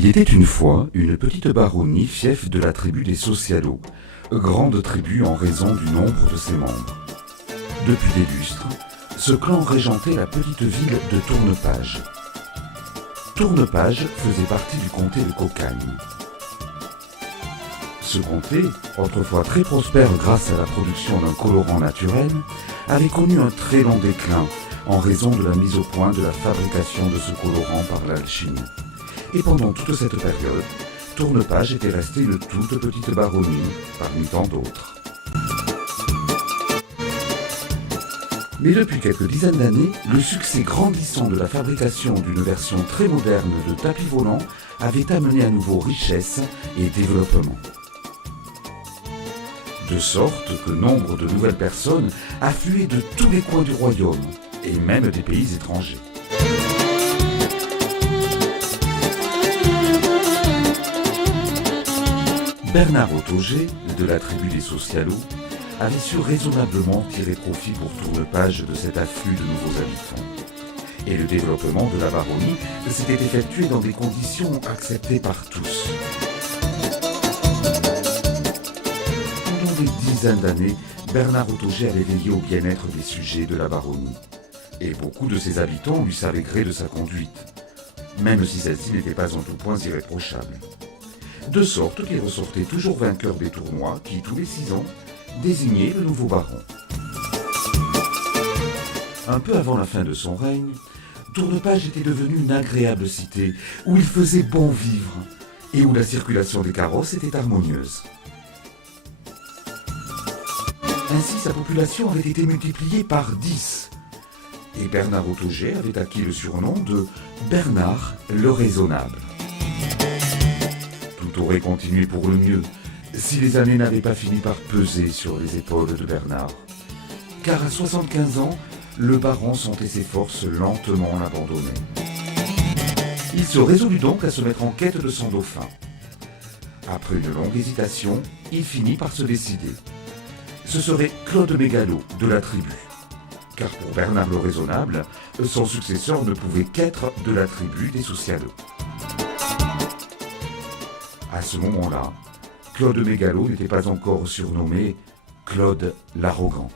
Il était une fois une petite baronnie fief de la tribu des Socialos, grande tribu en raison du nombre de ses membres. Depuis des lustres, ce clan régentait la petite ville de Tournepage. Tournepage faisait partie du comté de Cocagne. Ce comté, autrefois très prospère grâce à la production d'un colorant naturel, avait connu un très long déclin en raison de la mise au point de la fabrication de ce colorant par l'alchimie. Et pendant toute cette période, Tournepage était restée une toute petite baronnie parmi tant d'autres. Mais depuis quelques dizaines d'années, le succès grandissant de la fabrication d'une version très moderne de tapis volant avait amené à nouveau richesse et développement. De sorte que nombre de nouvelles personnes affluaient de tous les coins du royaume, et même des pays étrangers. Bernard Autogé, de la tribu des Socialos, avait su raisonnablement tirer profit pour Tournepage de cet afflux de nouveaux habitants. Et le développement de la baronnie s'était effectué dans des conditions acceptées par tous. Pendant des dizaines d'années, Bernard Autogé avait veillé au bien-être des sujets de la baronnie. Et beaucoup de ses habitants lui savaient gré de sa conduite, même si celle-ci n'était pas en tout point irréprochable. De sorte qu'il ressortait toujours vainqueur des tournois qui, tous les 6 ans, désignaient le nouveau baron. Un peu avant la fin de son règne, Tournepage était devenue une agréable cité où il faisait bon vivre et où la circulation des carrosses était harmonieuse. Ainsi, sa population avait été multipliée par 10. Et Bernard Autogé avait acquis le surnom de Bernard le Raisonnable. Tout aurait continué pour le mieux, si les années n'avaient pas fini par peser sur les épaules de Bernard. Car à 75 ans, le baron sentait ses forces lentement l'abandonner. Il se résolut donc à se mettre en quête de son dauphin. Après une longue hésitation, il finit par se décider. Ce serait Claude Mégalo de la tribu. Car pour Bernard le Raisonnable, son successeur ne pouvait qu'être de la tribu des Socialos. À ce moment-là, Claude Mégalo n'était pas encore surnommé Claude l'Arrogant.